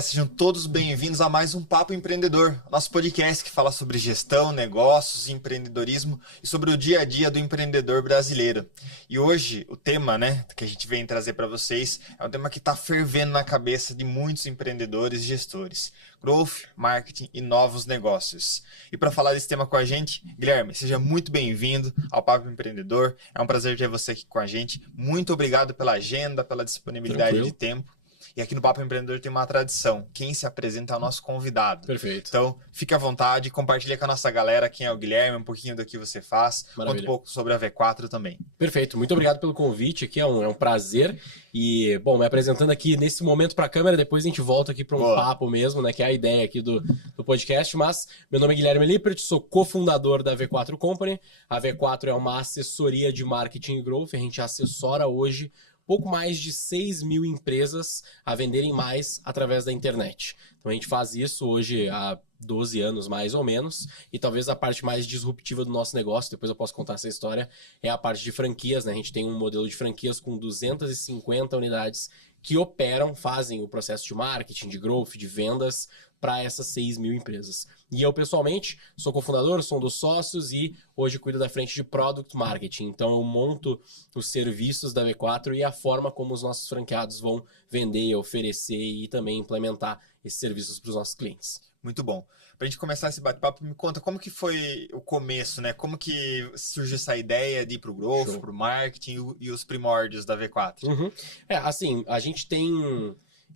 galera, sejam todos bem-vindos a mais um Papo Empreendedor, nosso podcast que fala sobre gestão, negócios, empreendedorismo e sobre o dia a dia do empreendedor brasileiro. E hoje o tema, que a gente vem trazer para vocês é um tema que está fervendo na cabeça de muitos empreendedores e gestores: growth, marketing e novos negócios. E para falar desse tema com a gente, Guilherme, seja muito bem-vindo ao Papo Empreendedor. É um prazer ter você aqui com a gente. Muito obrigado pela agenda, pela disponibilidade de tempo. E aqui no Papo Empreendedor tem uma tradição: quem se apresenta é o nosso convidado. Perfeito. Então, fique à vontade, compartilha com a nossa galera quem é o Guilherme, um pouquinho do que você faz, conta um pouco sobre a V4 também. Perfeito, muito obrigado pelo convite aqui, é um prazer. E, bom, me apresentando aqui nesse momento para a câmera, depois a gente volta aqui para um papo mesmo, que é a ideia aqui do podcast. Mas meu nome é Guilherme Lippert, sou cofundador da V4 Company. A V4 é uma assessoria de marketing e growth, a gente assessora hoje pouco mais de 6 mil empresas a venderem mais através da internet. Então a gente faz isso hoje há 12 anos mais ou menos, e talvez a parte mais disruptiva do nosso negócio, depois eu posso contar essa história, é a parte de franquias, A gente tem um modelo de franquias com 250 unidades que operam, fazem o processo de marketing, de growth, de vendas para essas 6 mil empresas. E eu, pessoalmente, sou cofundador, sou um dos sócios e hoje cuido da frente de Product Marketing. Então eu monto os serviços da V4 e a forma como os nossos franqueados vão vender, oferecer e também implementar esses serviços para os nossos clientes. Muito bom. Para a gente começar esse bate-papo, me conta como que foi o começo, Como que surgiu essa ideia de ir para o growth, para o marketing e os primórdios da V4? Assim, a gente tem...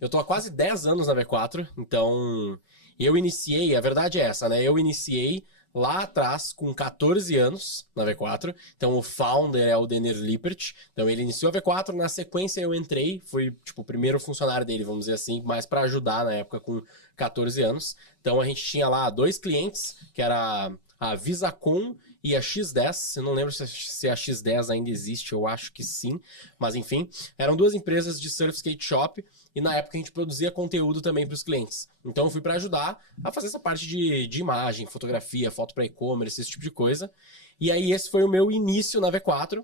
Eu tô há quase 10 anos na V4, então eu iniciei, a verdade é essa, Eu iniciei lá atrás com 14 anos na V4, então o founder é o Denner Lippert, então ele iniciou a V4, na sequência eu entrei, fui o primeiro funcionário dele, vamos dizer assim, mais para ajudar na época com 14 anos. Então a gente tinha lá 2 clientes, que era a Visacom e a X10, eu não lembro se a X10 ainda existe, eu acho que sim, mas enfim, eram 2 empresas de surf skate shop, e na época a gente produzia conteúdo também para os clientes. Então eu fui para ajudar a fazer essa parte de imagem, fotografia, foto para e-commerce, esse tipo de coisa. E aí esse foi o meu início na V4.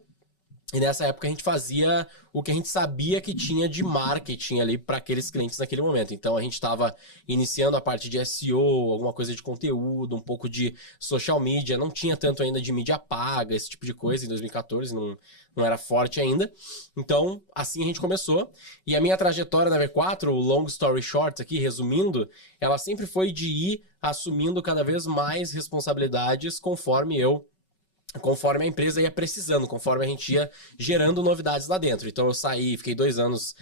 E nessa época a gente fazia o que a gente sabia que tinha de marketing ali para aqueles clientes naquele momento. Então a gente estava iniciando a parte de SEO, alguma coisa de conteúdo, um pouco de social media. Não tinha tanto ainda de mídia paga, esse tipo de coisa. Em 2014 não era forte ainda. Então assim a gente começou. E a minha trajetória na V4, o long story short aqui, resumindo, ela sempre foi de ir assumindo cada vez mais responsabilidades conforme a empresa ia precisando, conforme a gente ia gerando novidades lá dentro. Então eu saí, fiquei 2 anos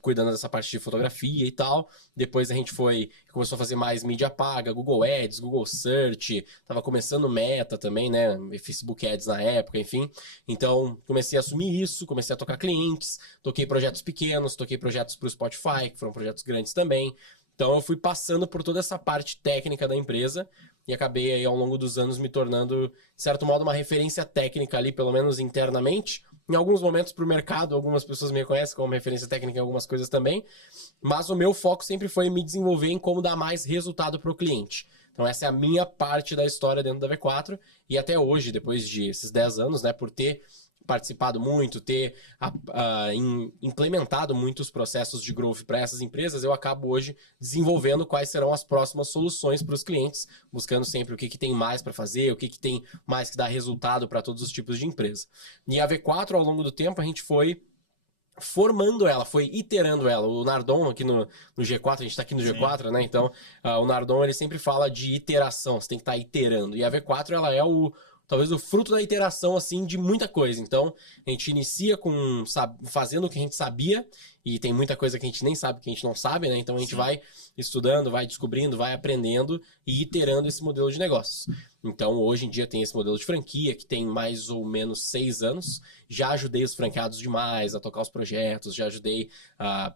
cuidando dessa parte de fotografia e tal. Depois a gente começou a fazer mais mídia paga, Google Ads, Google Search, tava começando Meta também, Facebook Ads na época, enfim. Então comecei a assumir isso, comecei a tocar clientes, toquei projetos pequenos, toquei projetos para o Spotify, que foram projetos grandes também. Então eu fui passando por toda essa parte técnica da empresa e acabei aí ao longo dos anos me tornando, de certo modo, uma referência técnica ali, pelo menos internamente. Em alguns momentos para o mercado, algumas pessoas me reconhecem como referência técnica em algumas coisas também, mas o meu foco sempre foi me desenvolver em como dar mais resultado para o cliente. Então essa é a minha parte da história dentro da V4 e até hoje, depois de esses 10 anos, por ter participado muito, ter implementado muitos processos de growth para essas empresas, eu acabo hoje desenvolvendo quais serão as próximas soluções para os clientes, buscando sempre o que tem mais para fazer, o que tem mais que dá resultado para todos os tipos de empresa. E a V4, ao longo do tempo, a gente foi formando ela, foi iterando ela. O Nardon aqui no G4, a gente tá aqui no G4, Então, o Nardon, ele sempre fala de iteração, você tem que estar iterando. E a V4, ela é talvez o fruto da iteração, assim, de muita coisa. Então, a gente inicia fazendo o que a gente sabia, e tem muita coisa que a gente nem sabe, que a gente não sabe, Então, a gente vai estudando, vai descobrindo, vai aprendendo e iterando esse modelo de negócios. Então, hoje em dia tem esse modelo de franquia, que tem mais ou menos 6 anos. Já ajudei os franqueados demais a tocar os projetos, já ajudei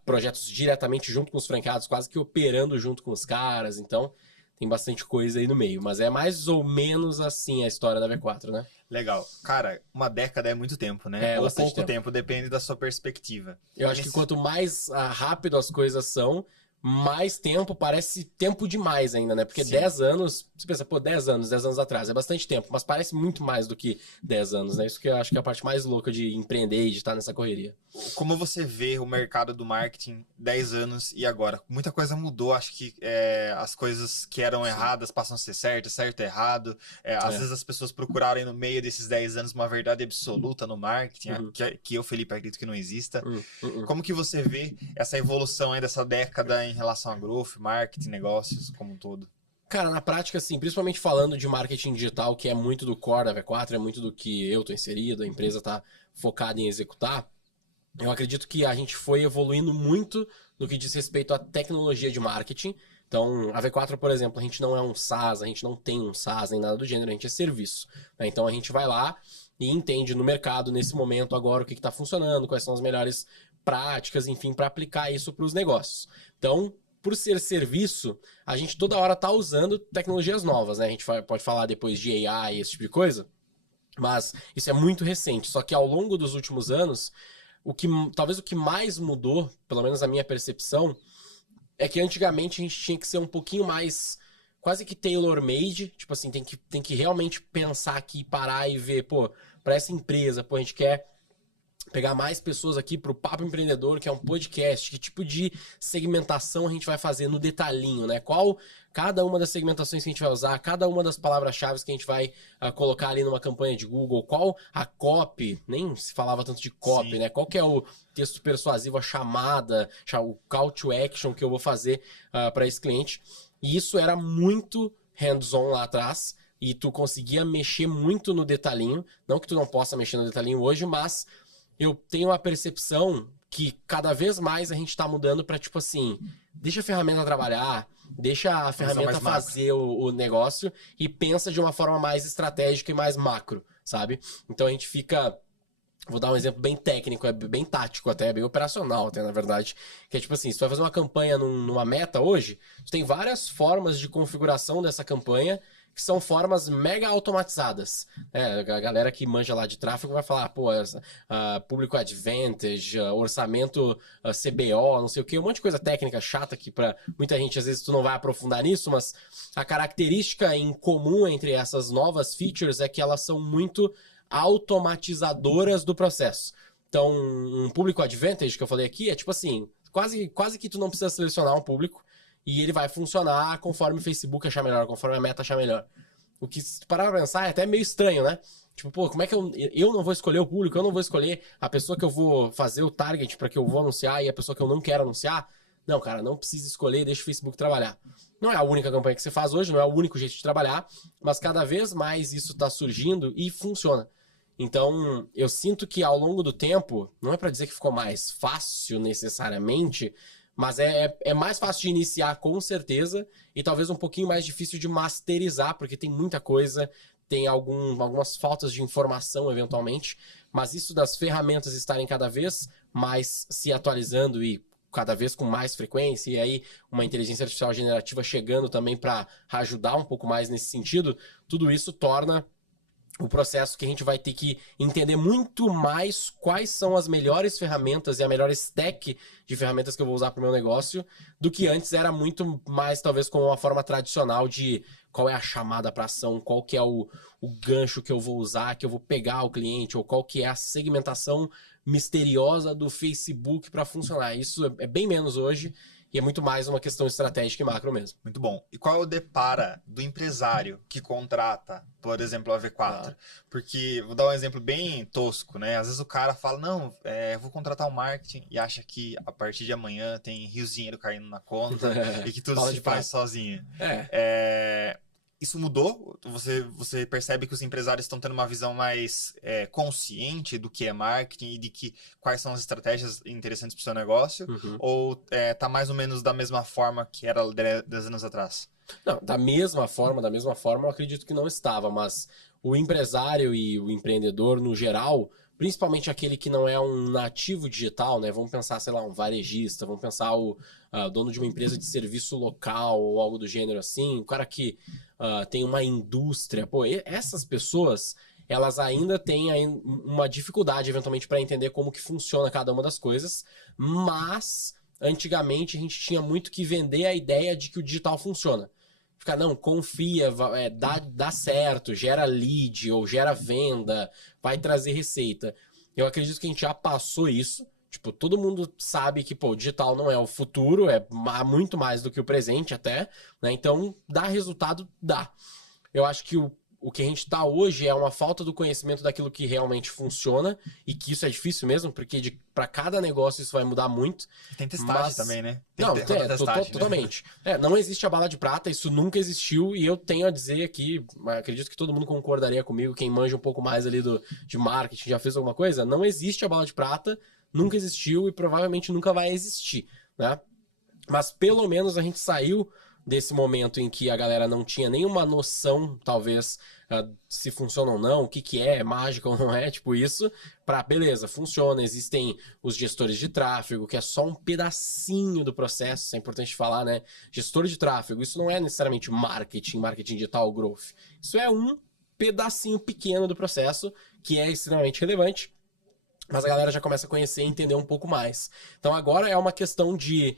projetos diretamente junto com os franqueados, quase que operando junto com os caras. Então, tem bastante coisa aí no meio, mas é mais ou menos assim a história da V4, Legal. Cara, uma década é muito tempo, Ou pouco tempo, depende da sua perspectiva. Eu acho que quanto mais rápido as coisas são, mais tempo parece tempo demais ainda, né? Porque Sim. 10 anos, você pensa, pô, 10 anos atrás, é bastante tempo, mas parece muito mais do que 10 anos, né? Isso que eu acho que é a parte mais louca de empreender e de estar nessa correria. Como você vê o mercado do marketing 10 anos e agora? Muita coisa mudou, acho que as coisas que eram Sim. erradas passam a ser certas, certo e errado. Às vezes as pessoas procurarem no meio desses 10 anos uma verdade absoluta no marketing, que eu, Felipe, acredito que não exista. Como que você vê essa evolução aí dessa década em relação a growth, marketing, negócios como um todo? Cara, na prática, assim, principalmente falando de marketing digital, que é muito do core da V4, é muito do que eu tô inserido, a empresa tá focada em executar, eu acredito que a gente foi evoluindo muito no que diz respeito à tecnologia de marketing. Então, a V4, por exemplo, a gente não é um SaaS, a gente não tem um SaaS nem nada do gênero, a gente é serviço, né? Então, a gente vai lá e entende no mercado, nesse momento, agora, o que está funcionando, quais são as melhores práticas, enfim, para aplicar isso para os negócios. Então, por ser serviço, a gente toda hora está usando tecnologias novas, né? A gente pode falar depois de AI, esse tipo de coisa, mas isso é muito recente. Só que ao longo dos últimos anos, talvez o que mais mudou, pelo menos a minha percepção, é que antigamente a gente tinha que ser um pouquinho mais quase que tailor-made, tipo assim, tem que realmente pensar aqui, parar e ver, pô, para essa empresa, pô, a gente quer pegar mais pessoas aqui pro Papo Empreendedor, que é um podcast, que tipo de segmentação a gente vai fazer no detalhinho, né? Qual cada uma das segmentações que a gente vai usar, cada uma das palavras-chave que a gente vai colocar ali numa campanha de Google, qual a copy, nem se falava tanto de copy, Sim. né? Qual que é o texto persuasivo, a chamada, o call to action que eu vou fazer para esse cliente. E isso era muito hands-on lá atrás, e tu conseguia mexer muito no detalhinho, não que tu não possa mexer no detalhinho hoje, mas eu tenho a percepção que cada vez mais a gente tá mudando pra, tipo assim, deixa a ferramenta trabalhar, deixa a ferramenta fazer o negócio e pensa de uma forma mais estratégica e mais macro, sabe? Então a gente fica... Vou dar um exemplo bem técnico, é bem tático até, é bem operacional até, na verdade. Que é tipo assim, se tu vai fazer uma campanha numa meta hoje, tu tem várias formas de configuração dessa campanha que são formas mega automatizadas. A galera que manja lá de tráfego vai falar, pô, público advantage, orçamento CBO, não sei o que, um monte de coisa técnica chata que pra muita gente às vezes tu não vai aprofundar nisso, mas a característica em comum entre essas novas features é que elas são muito automatizadoras do processo. Então, um público advantage que eu falei aqui é tipo assim, quase que tu não precisa selecionar um público, e ele vai funcionar conforme o Facebook achar melhor, conforme a Meta achar melhor. O que, se parar pra pensar, é até meio estranho, né? Tipo, pô, como é que eu não vou escolher o público, eu não vou escolher a pessoa que eu vou fazer o target para que eu vou anunciar e a pessoa que eu não quero anunciar? Não, cara, não precisa escolher, deixa o Facebook trabalhar. Não é a única campanha que você faz hoje, não é o único jeito de trabalhar, mas cada vez mais isso tá surgindo e funciona. Então, eu sinto que ao longo do tempo, não é para dizer que ficou mais fácil necessariamente, mas é mais fácil de iniciar, com certeza, e talvez um pouquinho mais difícil de masterizar, porque tem muita coisa, tem algumas faltas de informação, eventualmente, mas isso das ferramentas estarem cada vez mais se atualizando e cada vez com mais frequência, e aí uma inteligência artificial generativa chegando também para ajudar um pouco mais nesse sentido, tudo isso torna o processo que a gente vai ter que entender muito mais quais são as melhores ferramentas e a melhor stack de ferramentas que eu vou usar para o meu negócio, do que antes era muito mais, talvez, como uma forma tradicional de qual é a chamada para ação, qual que é o gancho que eu vou usar, que eu vou pegar o cliente, ou qual que é a segmentação misteriosa do Facebook para funcionar. Isso é bem menos hoje, e é muito mais uma questão estratégica e macro mesmo. Muito bom. E qual é o depara do empresário que contrata, por exemplo, a V4? Porque, vou dar um exemplo bem tosco, né? Às vezes o cara fala, não, vou contratar um marketing e acha que a partir de amanhã tem rios de dinheiro caindo na conta e que tudo se faz sozinho. Isso mudou? Você percebe que os empresários estão tendo uma visão mais consciente do que é marketing e de quais são as estratégias interessantes para o seu negócio? Ou tá mais ou menos da mesma forma que era 10 anos atrás? Não, da mesma forma, eu acredito que não estava, mas o empresário e o empreendedor no geral, principalmente aquele que não é um nativo digital, né? Vamos pensar, sei lá, um varejista, vamos pensar o dono de uma empresa de serviço local ou algo do gênero assim, o cara que tem uma indústria. Pô, essas pessoas, elas ainda têm uma dificuldade, eventualmente, para entender como que funciona cada uma das coisas, mas antigamente a gente tinha muito que vender a ideia de que o digital funciona. Ficar, não, confia, dá certo, gera lead ou gera venda, vai trazer receita. Eu acredito que a gente já passou isso. Tipo, todo mundo sabe que, pô, o digital não é o futuro, é muito mais do que o presente até, né? Então, dá resultado, dá. Eu acho que o que a gente tá hoje é uma falta do conhecimento daquilo que realmente funciona, e que isso é difícil mesmo, porque para cada negócio isso vai mudar muito. Tem testagem também, né? Não, testagem, né? totalmente. Não existe a bala de prata, isso nunca existiu, e eu tenho a dizer aqui, acredito que todo mundo concordaria comigo, quem manja um pouco mais ali de marketing, já fez alguma coisa, não existe a bala de prata, nunca existiu e provavelmente nunca vai existir, né? Mas pelo menos a gente saiu desse momento em que a galera não tinha nenhuma noção, talvez, se funciona ou não, o que é mágica ou não é, tipo isso, beleza, funciona, existem os gestores de tráfego, que é só um pedacinho do processo, isso é importante falar, né? Gestor de tráfego, isso não é necessariamente marketing digital growth, isso é um pedacinho pequeno do processo, que é extremamente relevante, mas a galera já começa a conhecer e entender um pouco mais. Então agora é uma questão de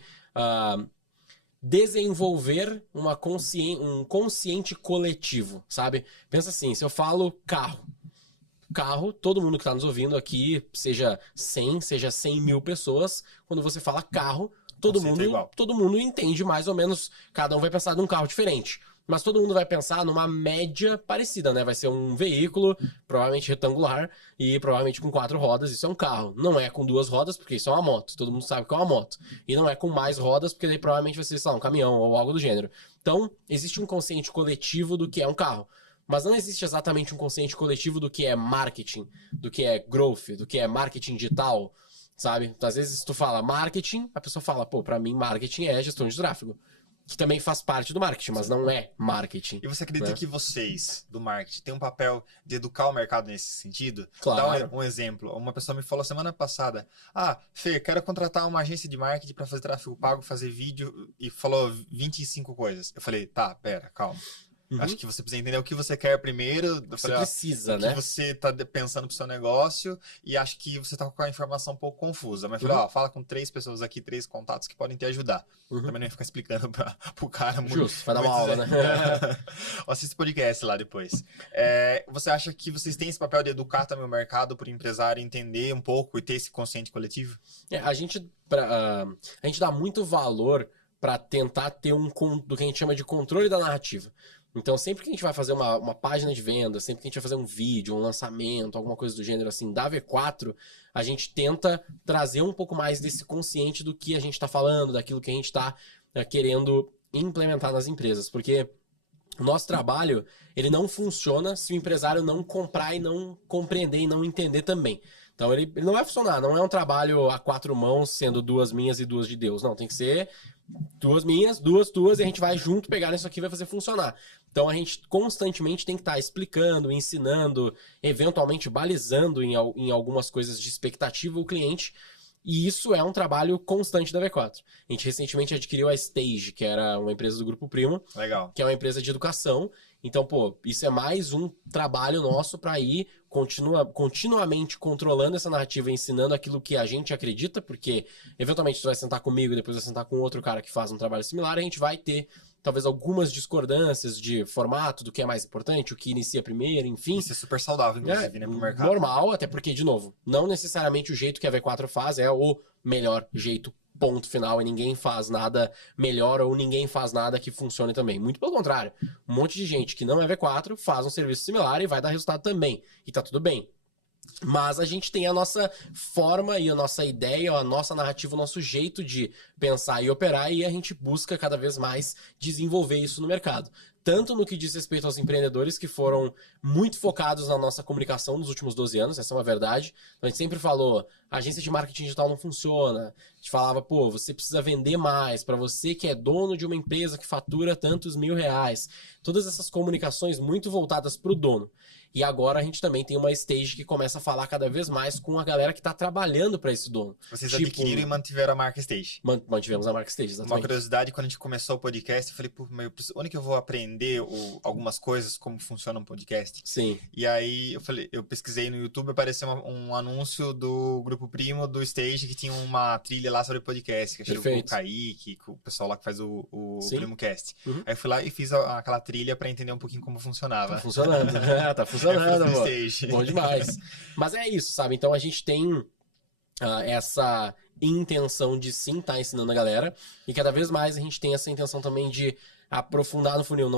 desenvolver um consciente coletivo, sabe? Pensa assim, se eu falo carro, todo mundo que está nos ouvindo aqui, seja 100 mil pessoas, quando você fala carro, todo mundo entende mais ou menos, cada um vai pensar num carro diferente. Mas todo mundo vai pensar numa média parecida, né? Vai ser um veículo, provavelmente retangular, e provavelmente com 4 rodas, isso é um carro. Não é com 2 rodas, porque isso é uma moto. Todo mundo sabe que é uma moto. E não é com mais rodas, porque daí provavelmente vai ser, sei lá, um caminhão ou algo do gênero. Então, existe um consciente coletivo do que é um carro. Mas não existe exatamente um consciente coletivo do que é marketing, do que é growth, do que é marketing digital, sabe? Então, às vezes, se tu fala marketing, a pessoa fala, pô, pra mim marketing é gestão de tráfego. Que também faz parte do marketing, mas não é marketing. E você acredita, né, que vocês, do marketing, têm um papel de educar o mercado nesse sentido? Claro. Dá um exemplo. Uma pessoa me falou semana passada, Fê, quero contratar uma agência de marketing para fazer tráfego pago, fazer vídeo, e falou 25 coisas. Eu falei, tá, pera, calma. Acho que você precisa entender o que você quer primeiro. Precisa, né? O que você tá pensando pro seu negócio, e acho que você tá com a informação um pouco confusa. Mas falei, fala com 3 pessoas aqui, 3 contatos que podem te ajudar. Também não ia ficar explicando pro cara muito. Justo, vai dar uma aula, né? Assista o podcast lá depois. Você acha que vocês têm esse papel de educar também o mercado para o empresário entender um pouco e ter esse consciente coletivo? A gente dá muito valor para tentar ter do que a gente chama de controle da narrativa. Então, sempre que a gente vai fazer uma página de venda, sempre que a gente vai fazer um vídeo, um lançamento, alguma coisa do gênero assim, da V4, a gente tenta trazer um pouco mais desse consciente do que a gente está falando, daquilo que a gente está querendo implementar nas empresas. Porque o nosso trabalho, ele não funciona se o empresário não comprar e não compreender e não entender também. Então, ele não vai funcionar. Não é um trabalho a 4 mãos, sendo 2 minhas e 2 de Deus. Não, tem que ser 2 minhas, 2 tuas, e a gente vai junto pegar isso aqui e vai fazer funcionar. Então, a gente constantemente tem que estar explicando, ensinando, eventualmente balizando em algumas coisas de expectativa o cliente. E isso é um trabalho constante da V4. A gente recentemente adquiriu a Stage, que era uma empresa do Grupo Primo. Legal. Que é uma empresa de educação. Então, pô, isso é mais um trabalho nosso para ir continuamente controlando essa narrativa, ensinando aquilo que a gente acredita, porque eventualmente tu vai sentar comigo e depois vai sentar com outro cara que faz um trabalho similar, a gente vai ter talvez algumas discordâncias de formato, do que é mais importante, o que inicia primeiro, enfim. Isso é super saudável, inclusive, né, pro mercado. Normal, até porque, de novo, não necessariamente o jeito que a V4 faz é o melhor jeito, ponto final, e ninguém faz nada melhor ou ninguém faz nada que funcione também. Muito pelo contrário. Um monte de gente que não é V4 faz um serviço similar e vai dar resultado também. E tá tudo bem. Mas a gente tem a nossa forma e a nossa ideia, a nossa narrativa, o nosso jeito de pensar e operar, e a gente busca cada vez mais desenvolver isso no mercado. Tanto no que diz respeito aos empreendedores que foram muito focados na nossa comunicação nos últimos 12 anos, essa é uma verdade. Então, a gente sempre falou, a agência de marketing digital não funciona. A gente falava, pô, você precisa vender mais para você que é dono de uma empresa que fatura tantos mil reais. Todas essas comunicações muito voltadas para o dono. E agora a gente também tem uma stage que começa a falar cada vez mais com a galera que tá trabalhando para esse dono. Vocês adquiriram e mantiveram a marca Stage. Mantivemos a marca Stage, Uma exatamente. curiosidade, quando a gente começou o podcast, eu falei, pô, mas onde que eu vou aprender algumas coisas, como funciona um podcast? Sim. E aí eu pesquisei no YouTube, apareceu um anúncio do Grupo Primo, do Stage, que tinha uma trilha lá sobre podcast, que achei com o Kaique, com o pessoal lá que faz o PrimoCast. Uhum. Aí eu fui lá e fiz aquela trilha pra entender um pouquinho como funcionava. Tá funcionando, tá funcionando, amor. Stage. Bom demais. Mas é isso, sabe? Então a gente tem essa intenção de sim estar ensinando a galera, e cada vez mais a gente tem essa intenção também de aprofundar no funil,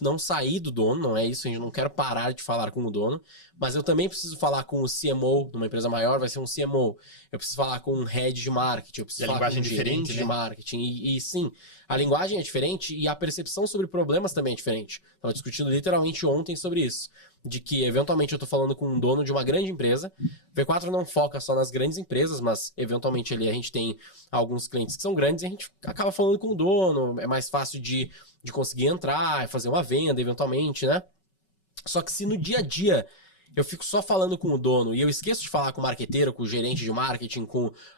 não sair do dono, não é isso, a gente não quer parar de falar com o dono, mas eu também preciso falar com o CMO, numa empresa maior vai ser um CMO, eu preciso falar com um head de marketing, eu preciso falar com um gerente de marketing, e sim, a linguagem é diferente e a percepção sobre problemas também é diferente. Estava discutindo literalmente ontem sobre isso, de que eventualmente eu estou falando com um dono de uma grande empresa, V4 não foca só nas grandes empresas, mas eventualmente ali a gente tem alguns clientes que são grandes e a gente acaba falando com o dono, é mais fácil de conseguir entrar, fazer uma venda eventualmente, né? Só que se no dia a dia eu fico só falando com o dono e eu esqueço de falar com o marqueteiro, com o gerente de marketing,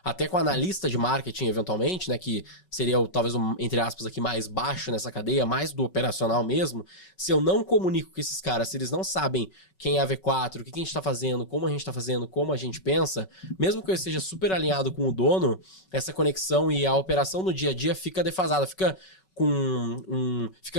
até com o analista de marketing eventualmente, né, que seria talvez entre aspas aqui mais baixo nessa cadeia, mais do operacional mesmo, se eu não comunico com esses caras, se eles não sabem quem é a V4, o que a gente está fazendo, como a gente está fazendo, como a gente pensa, mesmo que eu esteja super alinhado com o dono, essa conexão e a operação no dia a dia fica defasada, fica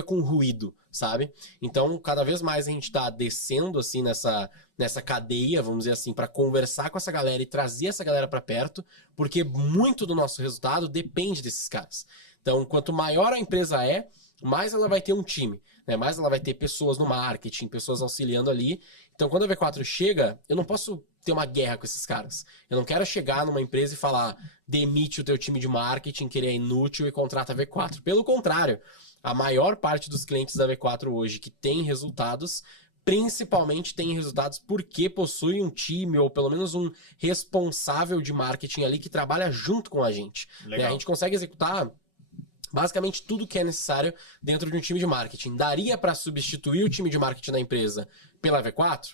com ruído, sabe? Então, cada vez mais a gente tá descendo, assim, nessa cadeia, vamos dizer assim, para conversar com essa galera e trazer essa galera para perto, porque muito do nosso resultado depende desses caras. Então, quanto maior a empresa é, mais ela vai ter um time, né? Mais ela vai ter pessoas no marketing, pessoas auxiliando ali. Então, quando a V4 chega, eu não posso ter uma guerra com esses caras. Eu não quero chegar numa empresa e falar, demite o teu time de marketing, que ele é inútil e contrata a V4. Pelo contrário, a maior parte dos clientes da V4 hoje que tem resultados, principalmente tem resultados porque possui um time ou pelo menos um responsável de marketing ali que trabalha junto com a gente. Né? A gente consegue executar basicamente tudo que é necessário dentro de um time de marketing. Daria para substituir o time de marketing da empresa pela V4?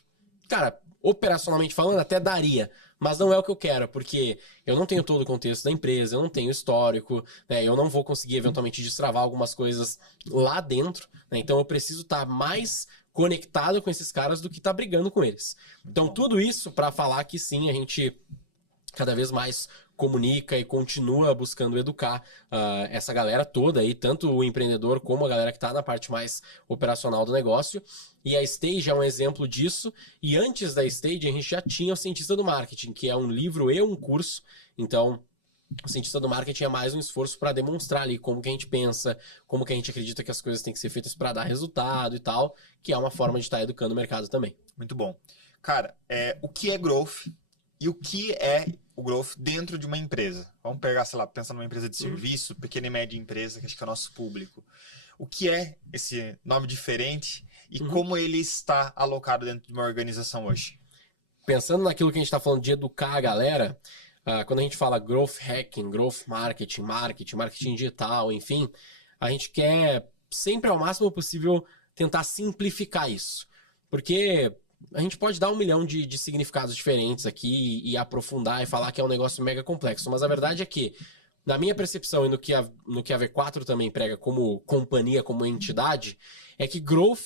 Cara, operacionalmente falando, até daria, mas não é o que eu quero, porque eu não tenho todo o contexto da empresa, eu não tenho histórico, né, eu não vou conseguir eventualmente destravar algumas coisas lá dentro, né, então eu preciso estar mais conectado com esses caras do que estar brigando com eles. Então tudo isso para falar que sim, a gente cada vez mais comunica e continua buscando educar essa galera toda aí, tanto o empreendedor como a galera que está na parte mais operacional do negócio. E a Stage é um exemplo disso. E antes da Stage, a gente já tinha o Cientista do Marketing, que é um livro e um curso. Então, o Cientista do Marketing é mais um esforço para demonstrar ali como que a gente pensa, como que a gente acredita que as coisas têm que ser feitas para dar resultado e tal, que é uma forma de estar educando o mercado também. Muito bom. Cara, o que é growth e o que é o growth dentro de uma empresa? Vamos pegar, sei lá, pensar numa empresa de serviço, pequena e média empresa, que acho que é o nosso público. O que é esse nome diferente e como ele está alocado dentro de uma organização hoje? Pensando naquilo que a gente está falando de educar a galera, quando a gente fala growth hacking, growth marketing, marketing digital, enfim, a gente quer sempre ao máximo possível tentar simplificar isso. Porque a gente pode dar 1 milhão de significados diferentes aqui e aprofundar e falar que é um negócio mega complexo, mas a verdade é que, na minha percepção e no que a V4 também prega como companhia, como entidade, é que growth,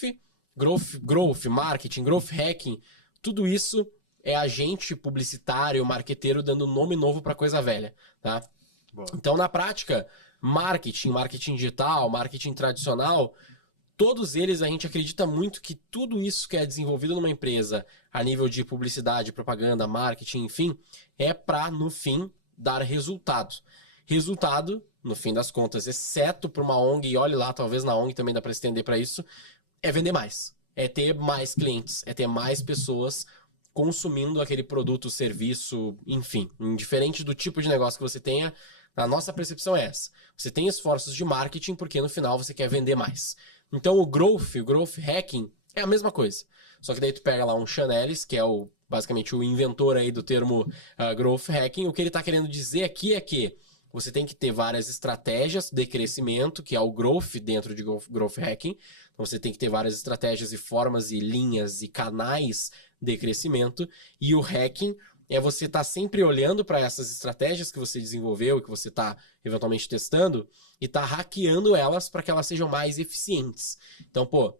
marketing, growth hacking, tudo isso é agente publicitário, marqueteiro dando nome novo para coisa velha, tá? Boa. Então, na prática, marketing digital, marketing tradicional, todos eles a gente acredita muito que tudo isso que é desenvolvido numa empresa a nível de publicidade, propaganda, marketing, enfim, é para, no fim, dar resultado. Resultado, no fim das contas, exceto para uma ONG, e olhe lá, talvez na ONG também dá para estender para isso, é vender mais. É ter mais clientes, é ter mais pessoas consumindo aquele produto, serviço, enfim. Indiferente do tipo de negócio que você tenha, a nossa percepção é essa. Você tem esforços de marketing porque no final você quer vender mais. Então o growth hacking é a mesma coisa. Só que daí tu pega lá um Chanelis, que é basicamente o inventor aí do termo growth hacking. O que ele está querendo dizer aqui é que você tem que ter várias estratégias de crescimento, que é o growth dentro de growth hacking. Então você tem que ter várias estratégias e formas e linhas e canais de crescimento. E o hacking é você estar sempre olhando para essas estratégias que você desenvolveu e que você está eventualmente testando e tá hackeando elas para que elas sejam mais eficientes. Então, pô,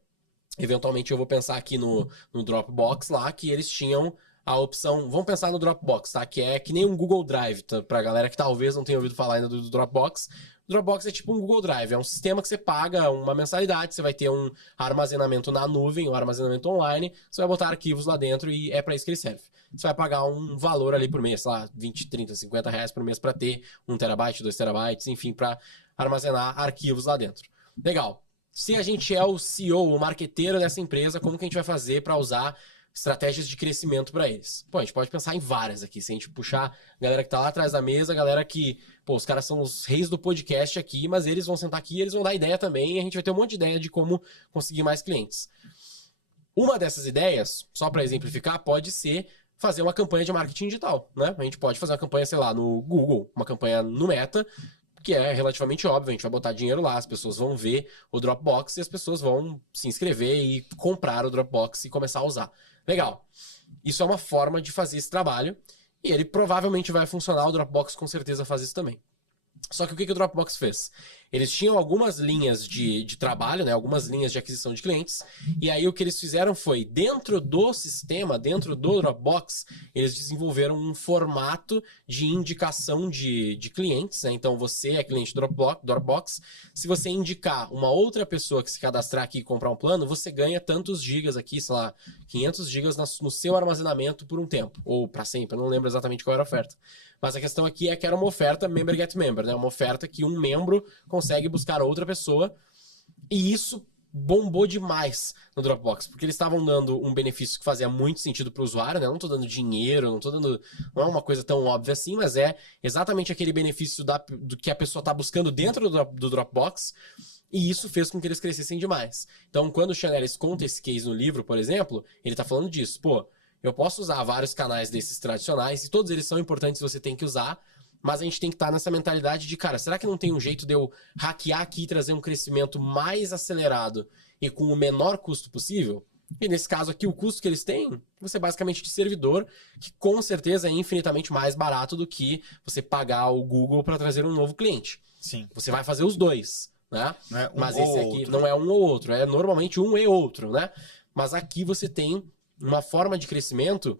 eventualmente eu vou pensar aqui no Dropbox lá, que eles tinham a opção... Vamos pensar no Dropbox, tá? Que é que nem um Google Drive, tá? Pra galera que talvez não tenha ouvido falar ainda do Dropbox. O Dropbox é tipo um Google Drive, é um sistema que você paga uma mensalidade, você vai ter um armazenamento na nuvem, um armazenamento online, você vai botar arquivos lá dentro e é para isso que ele serve. Você vai pagar um valor ali por mês, sei lá, 20, 30, 50 reais por mês para ter 1 terabyte, 2 terabytes, enfim, para armazenar arquivos lá dentro. Legal. Se a gente é o CEO, o marqueteiro dessa empresa, como que a gente vai fazer para usar estratégias de crescimento para eles? Pô, a gente pode pensar em várias aqui. Se a gente puxar a galera que tá lá atrás da mesa, a galera que, pô, os caras são os reis do podcast aqui, mas eles vão sentar aqui e eles vão dar ideia também, e a gente vai ter um monte de ideia de como conseguir mais clientes. Uma dessas ideias, só para exemplificar, pode ser fazer uma campanha de marketing digital, né? A gente pode fazer uma campanha, sei lá, no Google, uma campanha no Meta, que é relativamente óbvio, a gente vai botar dinheiro lá, as pessoas vão ver o Dropbox e as pessoas vão se inscrever e comprar o Dropbox e começar a usar. Legal. Isso é uma forma de fazer esse trabalho e ele provavelmente vai funcionar, o Dropbox com certeza faz isso também. Só que o que o Dropbox fez? Eles tinham algumas linhas de trabalho, né? Algumas linhas de aquisição de clientes. E aí o que eles fizeram foi, dentro do sistema, dentro do Dropbox, eles desenvolveram um formato de indicação de clientes, né? Então você é cliente do Dropbox. Se você indicar uma outra pessoa que se cadastrar aqui e comprar um plano, você ganha tantos gigas aqui, sei lá, 500 gigas no seu armazenamento por um tempo. Ou para sempre, eu não lembro exatamente qual era a oferta. Mas a questão aqui é que era uma oferta member get member, né? Uma oferta que um membro consegue buscar outra pessoa. E isso bombou demais no Dropbox, porque eles estavam dando um benefício que fazia muito sentido para o usuário, né? Eu não tô dando dinheiro, não é uma coisa tão óbvia assim, mas é exatamente aquele benefício do que a pessoa tá buscando dentro do Dropbox. E isso fez com que eles crescessem demais. Então, quando o Chanelis conta esse case no livro, por exemplo, ele tá falando disso. Pô, eu posso usar vários canais desses tradicionais, e todos eles são importantes, você tem que usar, mas a gente tem que estar nessa mentalidade de, cara, será que não tem um jeito de eu hackear aqui e trazer um crescimento mais acelerado e com o menor custo possível? E nesse caso aqui, o custo que eles têm, você basicamente de servidor, que com certeza é infinitamente mais barato do que você pagar o Google para trazer um novo cliente. Sim. Você vai fazer os dois, né? Não é um mas ou esse aqui outro. não é um ou outro, é normalmente um e outro, né? Mas aqui você tem uma forma de crescimento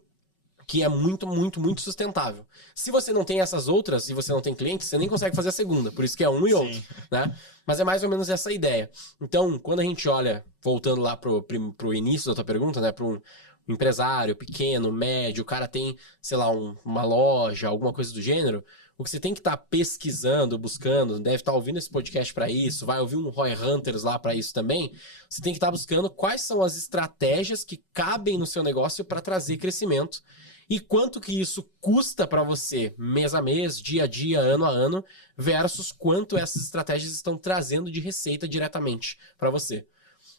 que é muito, muito, muito sustentável. Se você não tem essas outras e você não tem clientes, você nem consegue fazer a segunda. Por isso que é um e outro, né? Mas é mais ou menos essa ideia. Então, quando a gente olha, voltando lá pro início da tua pergunta, né? Para um empresário pequeno, médio, o cara tem, sei lá, uma loja, alguma coisa do gênero, o que você tem que estar pesquisando, buscando, deve estar ouvindo esse podcast para isso, vai ouvir um Roy Hunters lá para isso também, você tem que estar buscando quais são as estratégias que cabem no seu negócio para trazer crescimento e quanto que isso custa para você mês a mês, dia a dia, ano a ano, versus quanto essas estratégias estão trazendo de receita diretamente para você.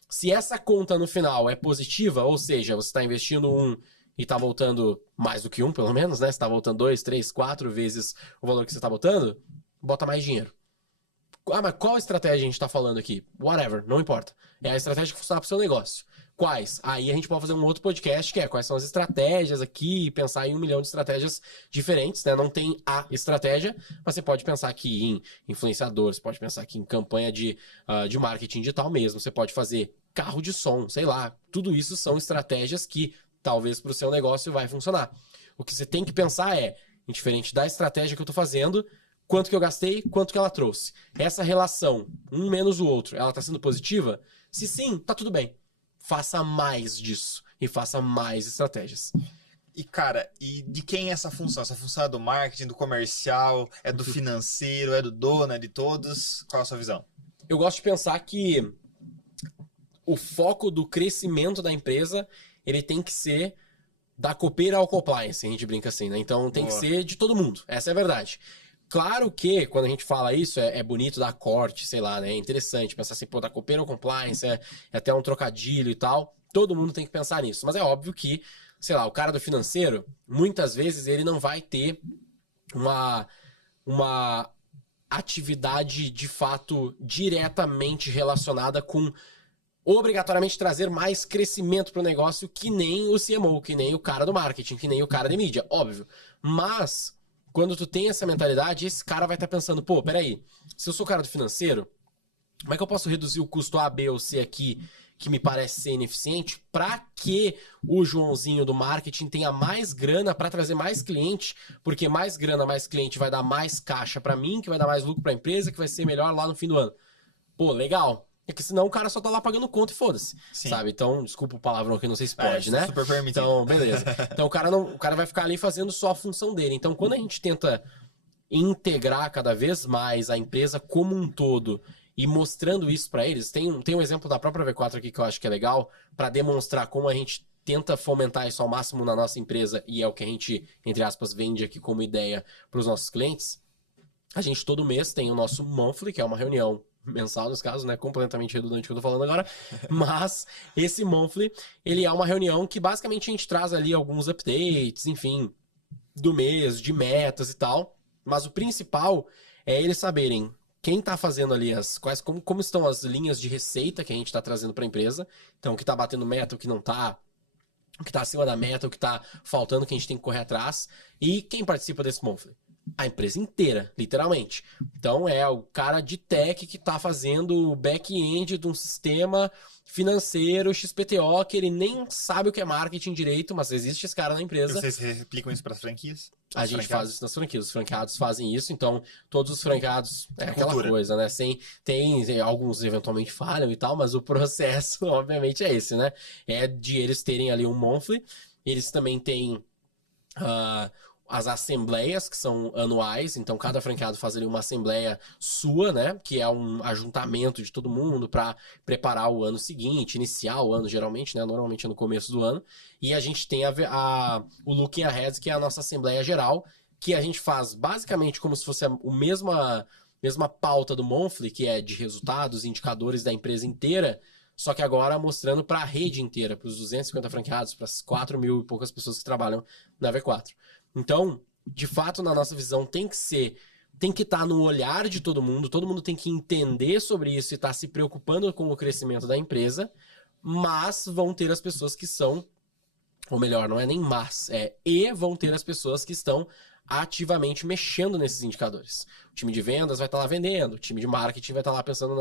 Se essa conta no final é positiva, ou seja, você está investindo e tá voltando mais do que pelo menos, né? Você tá voltando 2, 3, 4 vezes o valor que você tá botando, bota mais dinheiro. Ah, mas qual estratégia a gente tá falando aqui? Whatever, não importa. É a estratégia que funciona pro seu negócio. Quais? Aí a gente pode fazer um outro podcast que é quais são as estratégias aqui, pensar em 1 milhão de estratégias diferentes, né? Não tem a estratégia, mas você pode pensar aqui em influenciadores, pode pensar aqui em campanha de marketing digital mesmo, você pode fazer carro de som, sei lá. Tudo isso são estratégias que talvez para o seu negócio vai funcionar. O que você tem que pensar é, indiferente da estratégia que eu estou fazendo, quanto que eu gastei, quanto que ela trouxe. Essa relação, um menos o outro, ela está sendo positiva? Se sim, tá tudo bem. Faça mais disso e faça mais estratégias. E, cara, e de quem é essa função? Essa função é do marketing, do comercial, é do financeiro, é do dono, é de todos? Qual é a sua visão? Eu gosto de pensar que o foco do crescimento da empresa, ele tem que ser da copeira ao compliance, a gente brinca assim, né? Então tem que ser de todo mundo, essa é a verdade. Claro que, quando a gente fala isso, é bonito dar corte, sei lá, né? É interessante pensar assim, pô, da copeira ao compliance, é até um trocadilho e tal. Todo mundo tem que pensar nisso. Mas é óbvio que, sei lá, o cara do financeiro, muitas vezes ele não vai ter uma atividade de fato diretamente relacionada com obrigatoriamente trazer mais crescimento para o negócio, que nem o CMO, que nem o cara do marketing, que nem o cara de mídia, óbvio. Mas, quando tu tem essa mentalidade, esse cara vai estar pensando, pô, peraí, se eu sou o cara do financeiro, como é que eu posso reduzir o custo A, B ou C aqui, que me parece ser ineficiente, para que o Joãozinho do marketing tenha mais grana para trazer mais cliente, porque mais grana, mais cliente vai dar mais caixa para mim, que vai dar mais lucro para a empresa, que vai ser melhor lá no fim do ano. Pô, legal. É que senão o cara só tá lá pagando conta e foda-se, sabe? Então, desculpa o palavrão que eu não sei se pode, né? Super permitido. Então, beleza. Então o cara vai ficar ali fazendo só a função dele. Então, quando a gente tenta integrar cada vez mais a empresa como um todo e mostrando isso para eles, tem um exemplo da própria V4 aqui que eu acho que é legal para demonstrar como a gente tenta fomentar isso ao máximo na nossa empresa e é o que a gente, entre aspas, vende aqui como ideia para os nossos clientes. A gente todo mês tem o nosso monthly, que é uma reunião mensal, nos casos, né? Completamente redundante o que eu tô falando agora. Mas esse monthly, ele é uma reunião que basicamente a gente traz ali alguns updates, enfim, do mês, de metas e tal. Mas o principal é eles saberem quem tá fazendo ali como estão as linhas de receita que a gente tá trazendo pra empresa. Então, o que tá batendo meta, o que não tá, o que tá acima da meta, o que tá faltando, que a gente tem que correr atrás. E quem participa desse monthly? A empresa inteira, literalmente. Então é o cara de tech que tá fazendo o back-end de um sistema financeiro XPTO que ele nem sabe o que é marketing direito, mas existe esse cara na empresa. Vocês replicam isso para as franquias? A gente faz isso nas franquias, os franqueados fazem isso, então todos os franqueados é aquela coisa, né? Tem alguns eventualmente falham e tal, mas o processo, obviamente, é esse, né? É de eles terem ali um monthly, eles também têm as assembleias, que são anuais, então cada franqueado faz ali uma assembleia sua, né, que é um ajuntamento de todo mundo para preparar o ano seguinte, iniciar o ano geralmente, né, normalmente é no começo do ano, e a gente tem o Looking Ahead, que é a nossa assembleia geral, que a gente faz basicamente como se fosse a mesma pauta do monthly, que é de resultados, indicadores da empresa inteira, só que agora mostrando para a rede inteira, para os 250 franqueados, para as 4 mil e poucas pessoas que trabalham na V4. Então, de fato, na nossa visão, tem que estar no olhar de todo mundo tem que entender sobre isso e estar se preocupando com o crescimento da empresa, mas vão ter as pessoas que são, ou melhor, não é nem mas, vão ter as pessoas que estão ativamente mexendo nesses indicadores. O time de vendas vai estar lá vendendo, o time de marketing vai estar lá pensando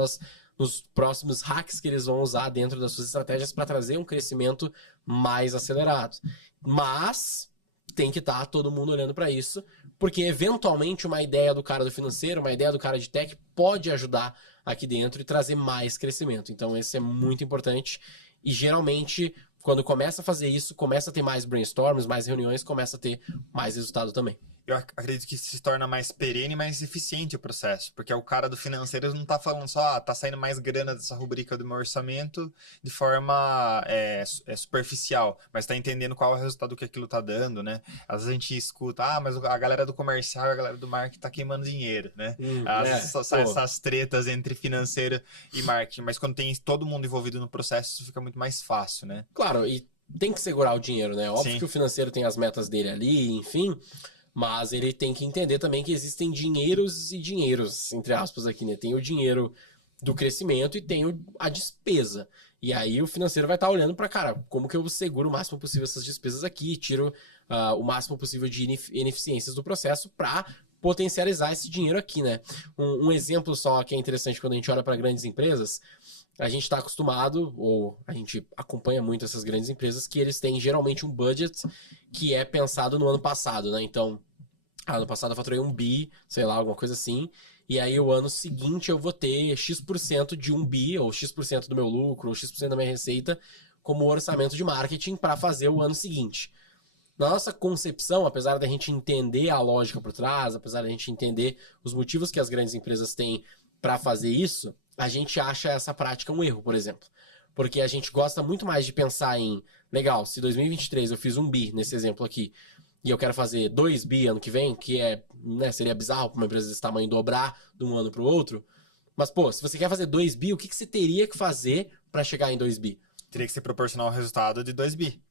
nos próximos hacks que eles vão usar dentro das suas estratégias para trazer um crescimento mais acelerado. Mas tem que estar todo mundo olhando para isso, porque eventualmente uma ideia do cara do financeiro, uma ideia do cara de tech pode ajudar aqui dentro e trazer mais crescimento. Então esse é muito importante e geralmente quando começa a fazer isso, começa a ter mais brainstorms, mais reuniões, começa a ter mais resultado também. Eu acredito que se torna mais perene e mais eficiente o processo, porque o cara do financeiro não tá falando só, tá saindo mais grana dessa rubrica do meu orçamento de forma superficial, mas tá entendendo qual é o resultado que aquilo tá dando, né? Às vezes a gente escuta, mas a galera do comercial e a galera do marketing tá queimando dinheiro, né? Essas tretas entre financeiro e marketing, mas quando tem todo mundo envolvido no processo, isso fica muito mais fácil, né? Claro, e tem que segurar o dinheiro, né? Óbvio Sim. que o financeiro tem as metas dele ali, enfim, mas ele tem que entender também que existem dinheiros e dinheiros, entre aspas aqui, né? Tem o dinheiro do crescimento e tem a despesa. E aí o financeiro vai estar olhando para, cara, como que eu seguro o máximo possível essas despesas aqui, tiro o máximo possível de ineficiências do processo para potencializar esse dinheiro aqui, né? Um exemplo só que é interessante quando a gente olha para grandes empresas, a gente está acostumado, ou a gente acompanha muito essas grandes empresas, que eles têm geralmente um budget que é pensado no ano passado, né? Então, ano passado eu faturei 1 bi, sei lá, alguma coisa assim, e aí o ano seguinte eu vou ter X% de 1 bi, ou X% do meu lucro, ou X% da minha receita, como orçamento de marketing para fazer o ano seguinte. Na nossa concepção, apesar da gente entender a lógica por trás, apesar da gente entender os motivos que as grandes empresas têm para fazer isso, a gente acha essa prática um erro, por exemplo. Porque a gente gosta muito mais de pensar em, legal, se 2023 eu fiz 1 bi, nesse exemplo aqui, e eu quero fazer 2 bi ano que vem, que seria bizarro para uma empresa desse tamanho dobrar de um ano para o outro. Mas, pô, se você quer fazer 2 bi, o que você teria que fazer para chegar em 2 bi? Teria que ser proporcional ao resultado de 2 bi.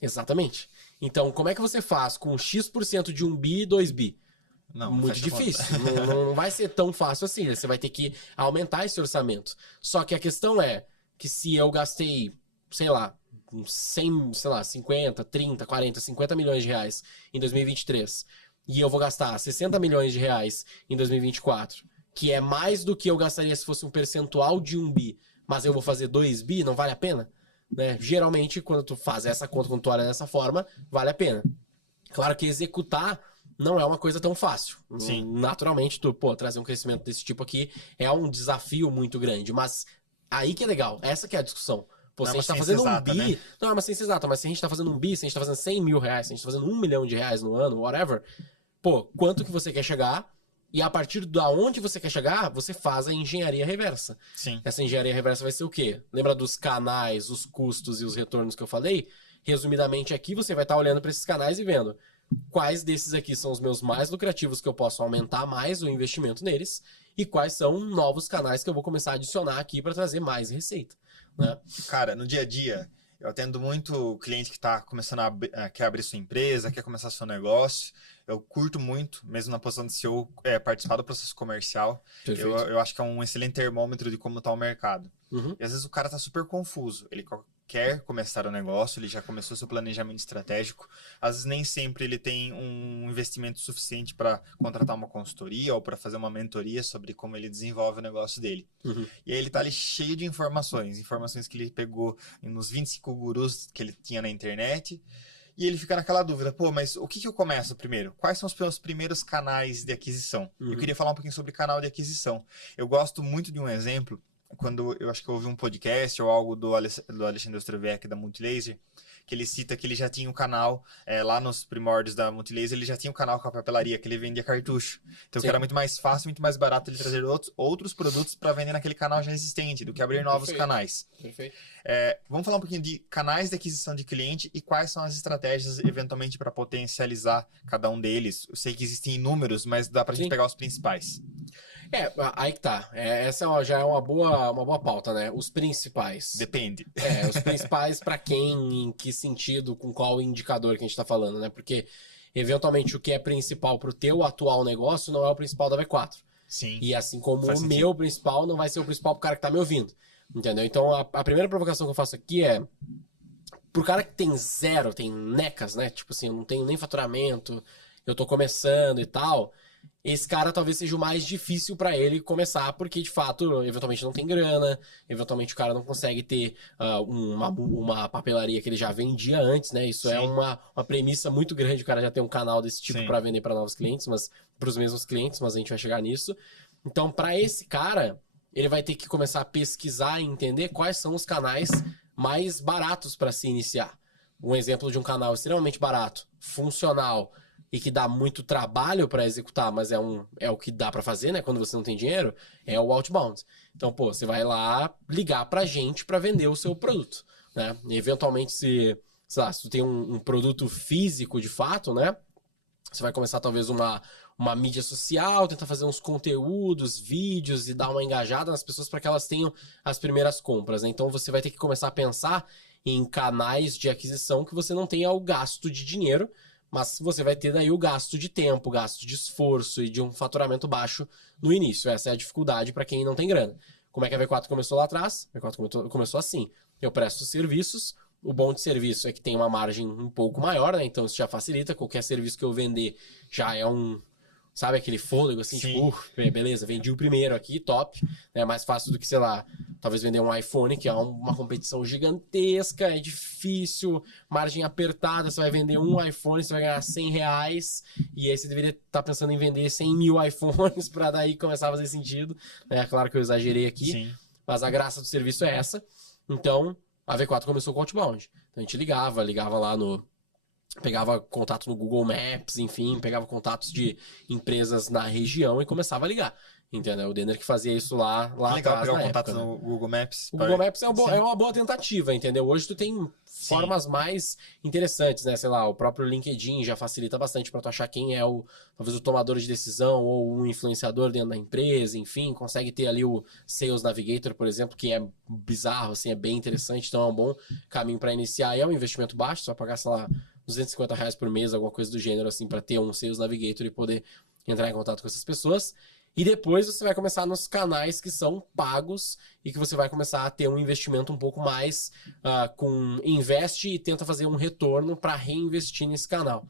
Exatamente. Então, como é que você faz com X% de 1 bi e 2 bi? Não, muito fecha a conta. difícil. Não vai ser tão fácil assim. Você vai ter que aumentar esse orçamento. Só que a questão é que se eu gastei, sei lá, uns 100, sei lá, 50, 30, 40, 50 milhões de reais em 2023 e eu vou gastar 60 milhões de reais em 2024, que é mais do que eu gastaria se fosse um percentual de 1 bi, mas eu vou fazer 2 bi, não vale a pena? Né? Geralmente, quando tu faz essa conta, quando tu olha dessa forma, vale a pena. Claro que executar não é uma coisa tão fácil. Sim. Naturalmente, tu, trazer um crescimento desse tipo aqui é um desafio muito grande. Mas aí que é legal, essa que é a discussão. Pô, se a gente tá fazendo um bi... Né? Não é uma ciência exata, mas se a gente tá fazendo um bi, se a gente tá fazendo 100 mil reais, se a gente tá fazendo 1 milhão de reais no ano, whatever, pô, quanto que você quer chegar? E a partir da onde você quer chegar, você faz a engenharia reversa. Sim. Essa engenharia reversa vai ser o quê? Lembra dos canais, os custos e os retornos que eu falei? Resumidamente aqui, você vai estar olhando para esses canais e vendo quais desses aqui são os meus mais lucrativos que eu posso aumentar mais o investimento neles e quais são novos canais que eu vou começar a adicionar aqui para trazer mais receita, né? Cara, no dia a dia, eu atendo muito cliente que está começando quer abrir sua empresa, quer começar seu negócio. Eu curto muito, mesmo na posição de CEO, participar do processo comercial. Eu acho que é um excelente termômetro de como está o mercado. Uhum. E às vezes o cara está super confuso. Ele quer começar o negócio, ele já começou seu planejamento estratégico. Às vezes nem sempre ele tem um investimento suficiente para contratar uma consultoria ou para fazer uma mentoria sobre como ele desenvolve o negócio dele. Uhum. E aí ele tá ali cheio de informações que ele pegou nos 25 gurus que ele tinha na internet. E ele fica naquela dúvida, pô, mas o que eu começo primeiro? Quais são os meus primeiros canais de aquisição? Uhum. Eu queria falar um pouquinho sobre canal de aquisição. Eu gosto muito de um exemplo, quando eu acho que eu ouvi um podcast ou algo do Alexandre Ostrovec, da Multilaser, que ele cita que ele já tinha um canal, lá nos primórdios da Multilaser, ele já tinha um canal com a papelaria, que ele vendia cartucho. Então, que era muito mais fácil, muito mais barato ele trazer outros produtos para vender naquele canal já existente, do que abrir novos canais. Perfeito. Vamos falar um pouquinho de canais de aquisição de cliente e quais são as estratégias, eventualmente, para potencializar cada um deles. Eu sei que existem inúmeros, mas dá para a gente pegar os principais. Aí que tá. Essa já é uma boa pauta, né? Os principais. Depende. Os principais para quem, em que sentido, com qual indicador que a gente tá falando, né? Porque, eventualmente, o que é principal pro teu atual negócio não é o principal da V4. Sim. E assim como o meu principal não vai ser o principal pro cara que tá me ouvindo. Entendeu? Então, a primeira provocação que eu faço aqui é... Pro cara que tem zero, tem necas, né? Tipo assim, eu não tenho nem faturamento, eu tô começando e tal... Esse cara talvez seja o mais difícil para ele começar, porque de fato, eventualmente não tem grana, eventualmente o cara não consegue ter uma papelaria que ele já vendia antes, né? Isso é uma premissa muito grande, o cara já tem um canal desse tipo para vender para novos clientes, mas para os mesmos clientes, mas a gente vai chegar nisso. Então, para esse cara, ele vai ter que começar a pesquisar e entender quais são os canais mais baratos para se iniciar. Um exemplo de um canal extremamente barato, funcional, e que dá muito trabalho para executar, mas é o que dá para fazer, né? Quando você não tem dinheiro, é o outbound. Então, você vai lá ligar pra gente para vender o seu produto, né? E eventualmente, sei lá, se tu tem um produto físico de fato, né? Você vai começar talvez uma mídia social, tentar fazer uns conteúdos, vídeos e dar uma engajada nas pessoas para que elas tenham as primeiras compras, né? Então, você vai ter que começar a pensar em canais de aquisição que você não tenha o gasto de dinheiro, mas você vai ter daí o gasto de tempo, gasto de esforço e de um faturamento baixo no início. Essa é a dificuldade para quem não tem grana. Como é que a V4 começou lá atrás? A V4 começou assim. Eu presto serviços, o bom de serviço é que tem uma margem um pouco maior, né? Então isso já facilita. Qualquer serviço que eu vender já é sabe, aquele fôlego assim, tipo, beleza, vendi o primeiro aqui, top. É mais fácil do que, sei lá, talvez vender um iPhone, que é uma competição gigantesca, é difícil, margem apertada, você vai vender um iPhone, você vai ganhar 100 reais, e aí você deveria estar pensando em vender 100 mil iPhones para daí começar a fazer sentido. É claro que eu exagerei aqui, mas a graça do serviço é essa. Então, a V4 começou com o outbound. Então a gente ligava lá pegava contato no Google Maps, enfim, pegava contatos de empresas na região e começava a ligar. Entendeu? O Denner que fazia isso lá legal atrás, pegar na o contato época, no Google Maps. O Google Maps é uma boa tentativa, entendeu? Hoje tu tem formas mais interessantes, né? Sei lá, o próprio LinkedIn já facilita bastante para tu achar quem é talvez o tomador de decisão ou um influenciador dentro da empresa, enfim, consegue ter ali o Sales Navigator, por exemplo, que é bizarro, assim, é bem interessante, então é um bom caminho para iniciar. E é um investimento baixo, só pagar, sei lá, R$250 por mês, alguma coisa do gênero, assim, para ter um Sales Navigator e poder entrar em contato com essas pessoas. E depois você vai começar nos canais que são pagos e que você vai começar a ter um investimento um pouco mais investe e tenta fazer um retorno para reinvestir nesse canal.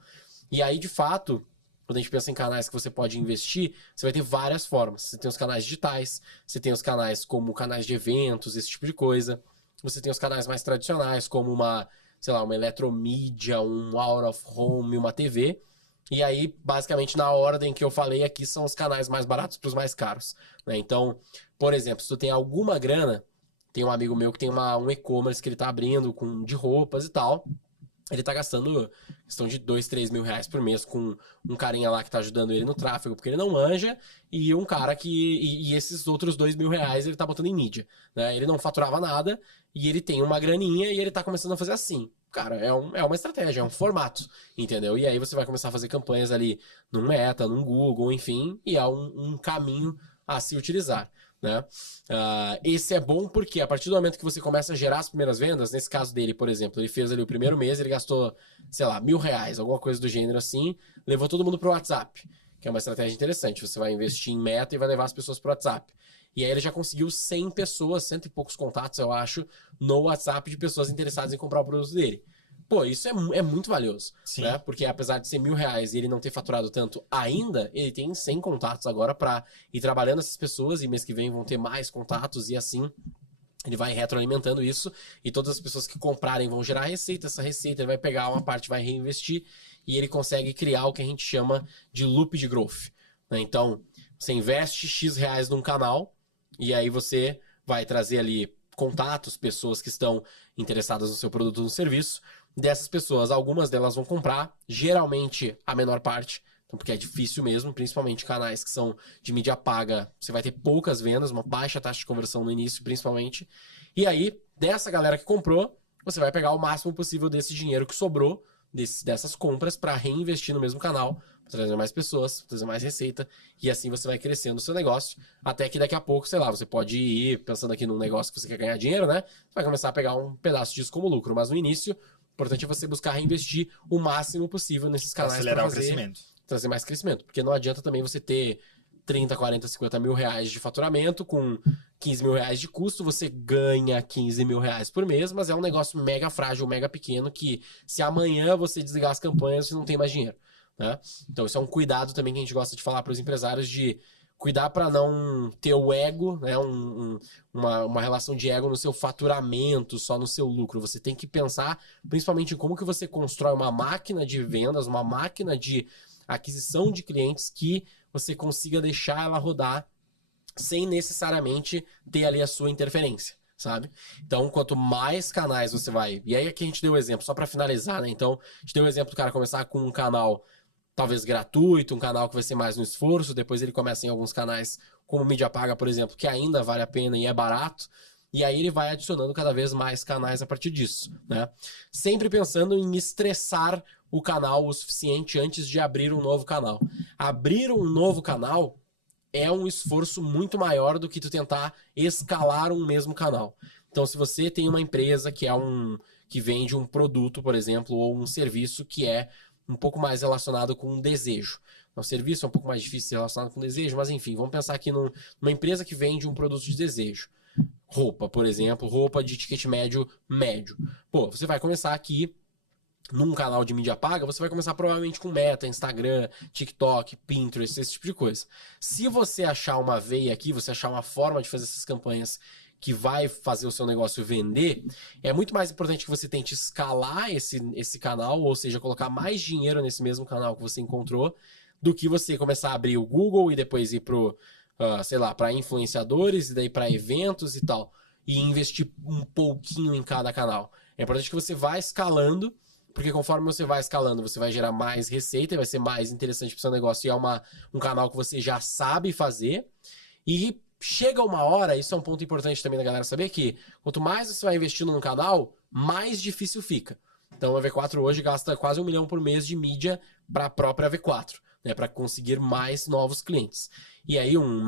E aí, de fato, quando a gente pensa em canais que você pode investir, você vai ter várias formas. Você tem os canais digitais, você tem os canais como canais de eventos, esse tipo de coisa. Você tem os canais mais tradicionais, como uma eletromídia, um out of home, uma TV. E aí, basicamente, na ordem que eu falei aqui, são os canais mais baratos para os mais caros, né? Então, por exemplo, se tu tem alguma grana, tem um amigo meu que tem um e-commerce que ele tá abrindo de roupas e tal. Ele tá gastando questão de 2, 3 mil reais por mês com um carinha lá que tá ajudando ele no tráfego, porque ele não manja, e um cara e esses outros 2 mil reais ele tá botando em mídia, né? Ele não faturava nada, e ele tem uma graninha, e ele tá começando a fazer assim. Cara, é uma estratégia, é um formato, entendeu? E aí você vai começar a fazer campanhas ali no Meta, no Google, enfim, e é um caminho a se utilizar, né? Esse é bom porque a partir do momento que você começa a gerar as primeiras vendas, nesse caso dele, por exemplo, ele fez ali o primeiro mês, ele gastou, sei lá, R$ 1.000, alguma coisa do gênero assim, levou todo mundo pro WhatsApp, que é uma estratégia interessante. Você vai investir em Meta e vai levar as pessoas pro WhatsApp. E aí ele já conseguiu 100 pessoas, 100 e poucos contatos, eu acho, no WhatsApp de pessoas interessadas em comprar o produto dele. Pô, isso é muito valioso, né? Porque apesar de ser R$ 1.000 e ele não ter faturado tanto ainda, ele tem 100 contatos agora pra ir trabalhando essas pessoas, e mês que vem vão ter mais contatos, e assim ele vai retroalimentando isso, e todas as pessoas que comprarem vão gerar receita, essa receita ele vai pegar uma parte, vai reinvestir, e ele consegue criar o que a gente chama de loop de growth, né? Então, você investe X reais num canal, e aí você vai trazer ali contatos, pessoas que estão interessadas no seu produto ou no serviço. Dessas pessoas, algumas delas vão comprar, geralmente a menor parte, então, porque é difícil mesmo, principalmente canais que são de mídia paga, você vai ter poucas vendas, uma baixa taxa de conversão no início, principalmente. E aí, dessa galera que comprou, você vai pegar o máximo possível desse dinheiro que sobrou, dessas compras, para reinvestir no mesmo canal, pra trazer mais pessoas, trazer mais receita, e assim você vai crescendo o seu negócio, até que daqui a pouco, sei lá, você pode ir pensando aqui num negócio que você quer ganhar dinheiro, né? Você vai começar a pegar um pedaço disso como lucro, mas no início, o importante é você buscar reinvestir o máximo possível nesses canais para acelerar o crescimento. Trazer mais crescimento. Porque não adianta também você ter 30, 40, 50 mil reais de faturamento com 15 mil reais de custo, você ganha 15 mil reais por mês, mas é um negócio mega frágil, mega pequeno, que se amanhã você desligar as campanhas, você não tem mais dinheiro, né? Então isso é um cuidado também que a gente gosta de falar para os empresários, de cuidar para não ter o ego, né? Uma relação de ego no seu faturamento, só no seu lucro. Você tem que pensar principalmente em como que você constrói uma máquina de vendas, uma máquina de aquisição de clientes que você consiga deixar ela rodar sem necessariamente ter ali a sua interferência, sabe? Então, quanto mais canais você vai... E aí aqui a gente deu o exemplo, só para finalizar, né? Então, a gente deu o exemplo do cara começar com um canal talvez gratuito, um canal que vai ser mais no esforço, depois ele começa em alguns canais como mídia paga, por exemplo, que ainda vale a pena e é barato, e aí ele vai adicionando cada vez mais canais a partir disso, né? Sempre pensando em estressar o canal o suficiente antes de abrir um novo canal. Abrir um novo canal é um esforço muito maior do que tu tentar escalar um mesmo canal. Então, se você tem uma empresa que vende um produto, por exemplo, ou um serviço que é um pouco mais relacionado com um desejo. O serviço é um pouco mais difícil de ser relacionado com desejo, mas enfim, vamos pensar aqui numa empresa que vende um produto de desejo. Roupa, por exemplo, roupa de ticket médio. Pô, você vai começar aqui num canal de mídia paga, você vai começar provavelmente com Meta, Instagram, TikTok, Pinterest, esse tipo de coisa. Se você achar uma veia aqui, você achar uma forma de fazer essas campanhas que vai fazer o seu negócio vender, é muito mais importante que você tente escalar esse canal, ou seja, colocar mais dinheiro nesse mesmo canal que você encontrou, do que você começar a abrir o Google e depois ir pro, sei lá, para influenciadores e daí para eventos e tal, e investir um pouquinho em cada canal. É importante que você vá escalando, porque conforme você vai escalando, você vai gerar mais receita, vai ser mais interessante pro seu negócio, e é um canal que você já sabe fazer, e chega uma hora, isso é um ponto importante também da galera saber, que quanto mais você vai investindo no canal, mais difícil fica. Então a V4 hoje gasta quase 1 milhão por mês de mídia para a própria V4, né, para conseguir mais novos clientes. E aí um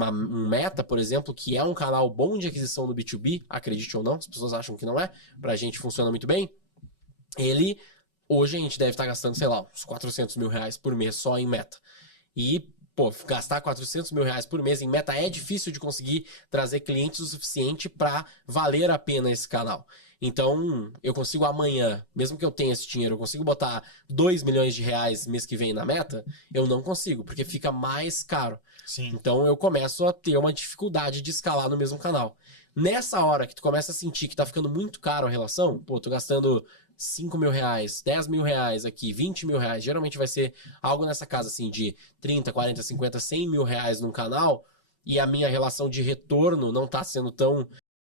Meta, por exemplo, que é um canal bom de aquisição do B2B, acredite ou não, as pessoas acham que não é, pra gente funciona muito bem, hoje a gente deve estar gastando, sei lá, uns 400 mil reais por mês só em Meta. E pô, gastar 400 mil reais por mês em meta é difícil de conseguir trazer clientes o suficiente para valer a pena esse canal. Então, eu consigo amanhã, mesmo que eu tenha esse dinheiro, eu consigo botar 2 milhões de reais mês que vem na meta? Eu não consigo, porque fica mais caro. Sim. Então, eu começo a ter uma dificuldade de escalar no mesmo canal. Nessa hora que tu começa a sentir que tá ficando muito caro a relação, pô, tô gastando 5 mil reais, 10 mil reais aqui, 20 mil reais, geralmente vai ser algo nessa casa, assim, de 30, 40, 50, 100 mil reais num canal, e a minha relação de retorno não tá sendo tão